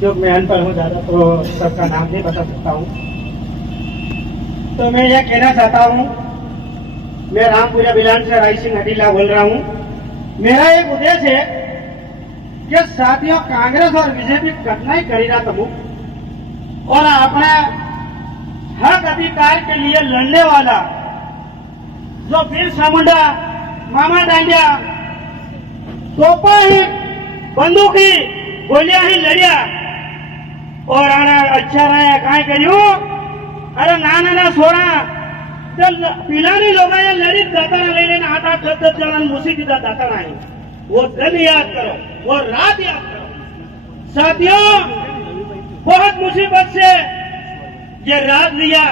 जो मैं अनपढ़ हूँ ज्यादा तो सबका नाम नहीं बता सकता हूँ। तो मैं ये कहना चाहता हूँ, मैं रामपुरा बिलान से राय सिंह हटीला बोल रहा हूँ। मेरा एक उद्देश्य है कि साथियों कांग्रेस और बीजेपी कठिनाई करी रहा तब और अपने हक अधिकार के लिए लड़ने वाला जो बिरसा मुंडा, मामा डांडिया, तोपा ही बंदूकी गोलियां ही लड़िया और आना अच्छा रहा काय करू। अरे ना सोड़ा पिलानी लोग लड़ी दाता लेने 8-10 जन मुसी दीदा दाता नहीं। वो दिन याद करो, वो रात याद करो। साथियों बहुत मुसीबत से ये रात लिया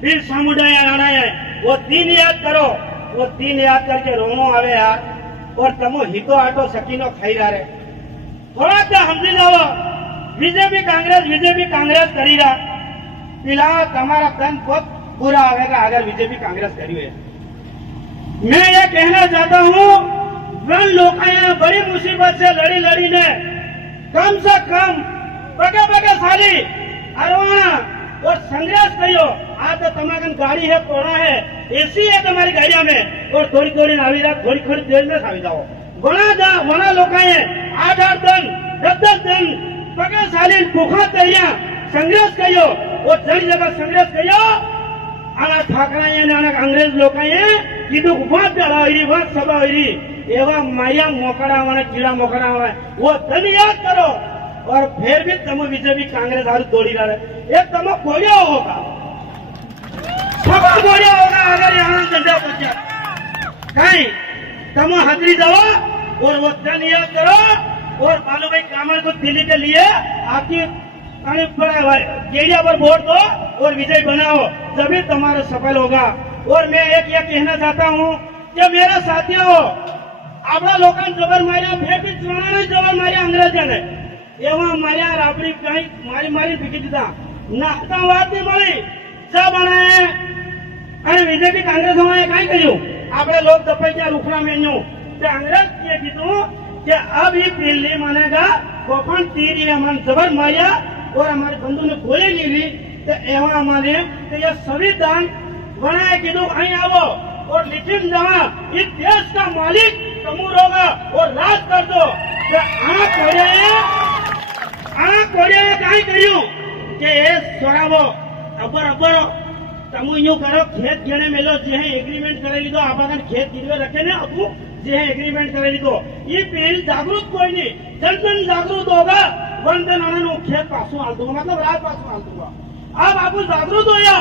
फिर समुद्र आना है। वो दिन याद करो, वो दिन याद करके रोनो आवे यार और तमो हितो आटो सकीनो खाई रहा। थोड़ा सा समझी जाओ, बीजेपी कांग्रेस करी रहा पिला तमारा तन बहुत बुरा आएगा अगर बीजेपी कांग्रेस करी है। मैं ये कहना चाहता हूँ वन लोग बड़ी मुसीबत से लड़ी ने कम से कम पगे साली अरवाना और संघर्ष करियो। आज तो तमाकन गाड़ी है, कोड़ा है, एसी है तुम्हारी गाड़िया में और थोड़ी नावी रहा, थोड़ी देर में सावी जाओ। वना लोग 8-8 दिन 10-10 दिन पगे साली भूखा तैयार संघर्ष करियो और जड़ी जगह संघर्ष करियो। आना ठाकरा ने अंग्रेज लोग कीधु वत दड़ा वत सभा एवं माया मोकड़ा कीड़ा मोकड़ा वो धन याद करो और फिर भी तुम बीजेपी कांग्रेस हारू दौड़ी रहा है। एक तुम बोलिया होगा, सभा बोलिया होगा अगर यहाँ झंडा पहुंचा कहीं तुम हाजरी जाओ और वो धन याद करो और बालू भाई कामल को दिल्ली के लिए आपकी गेड़िया पर वोट दो और विजय बनाओ, तभी तुम्हारा सफल होगा। और मैं एक ये कहना चाहता हूँ कि मेरे साथियों अपना लोग जबर मारिया फिर भी चुना नहीं जबर मारिया अंग्रेजा ने एवं मारिया राबड़ी कहीं मारी बिकी दीदा नातावाद नहीं मળી चा बनाए अरे बीजेपी कांग्रेस में कहीं करू अपने लोग दफाई क्या रुखड़ा में अंग्रेज ये कीधु कि अब ये दिल्ली मानेगा गोपन तीर मन जबर मारिया और हमारे बंधु ने गोली नहीं ली तो एवं हमारे तो यह संविधान बनाए कीधु અહીં आवो और लिखित जमा इस देश का मालिक तमूर होगा और राज कर दो। कहीं करू कि सोरावो अब्बर तमु यूं करो खेत घेने मिलो जे एग्रीमेंट करे लीधो आप खेत गिरवे रखे ने अपू जे एग्रीमेंट करे लीधो ये बिल जागृत कोई नहीं जन जागृत होगा वन दिन खेत पासू हाल दूंगा मतलब राज पासू हाल दूंगा। अब आप जागृत हो या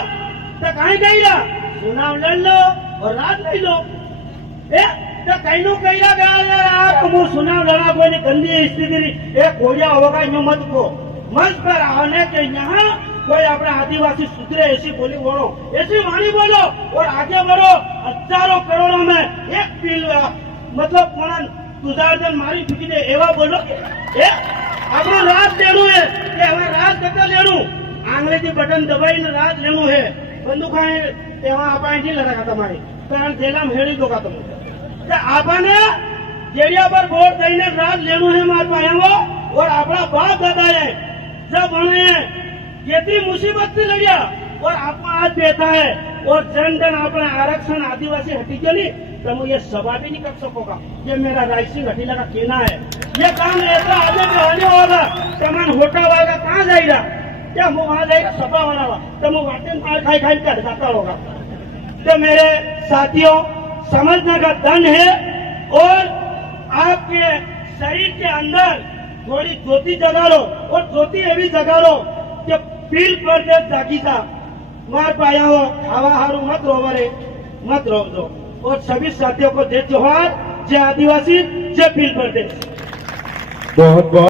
तो कहीं गई चुनाव लड़ लो और राज ले लो। तो कहीं गया चुनाव लड़ा कोई गंदी स्थिति कोरिया होगा यूं मत को मंच पर आने के यहाँ कोई अपने आदिवासी सुधरे ऐसी बोली बोलो, ऐसी वाणी बोलो और आगे बढ़ो। हजारों करोड़ों में एक बिल मतलब तुझार मारी चुकी दे एवं बोलो अपना राज लेनु है राज करता लेनु अंग्रेजी बटन दबाई ने राज लेनु है बंदूक आप नहीं लड़ेगा तुम्हारी कारण जेला में हेड़ी दोगा तुम आपने जेड़िया पर वोट देने राज लेनु है मार पाएंगे और अपना बाप दादा है जब उन्हें ये मुसीबत से लड़िया और आपका आज देता है और जन अपना आरक्षण आदिवासी हटी के लिए तुम ये सभा भी नहीं कर सकोगा। ये मेरा राय सिंह हटीला का कहना है। ये काम ऐसा आगे बढ़ाने होगा तमन होटा वाला कहाँ जाएगा क्या वो वहां जाएगा सभा वाला तुम वाटे मार खाई कर जाता होगा। तो मेरे साथियों समझने का दंड है और आपके शरीर के अंदर थोड़ी ज्योति जगा लो और ज्योति ये भी जगा लो कि पील पर दे जागी सा मार पाया हो हवा हारू मत रोक दो। और सभी साथियों को जय जोहार, जय आदिवासी, जय पील पर दे। बहुत बहुत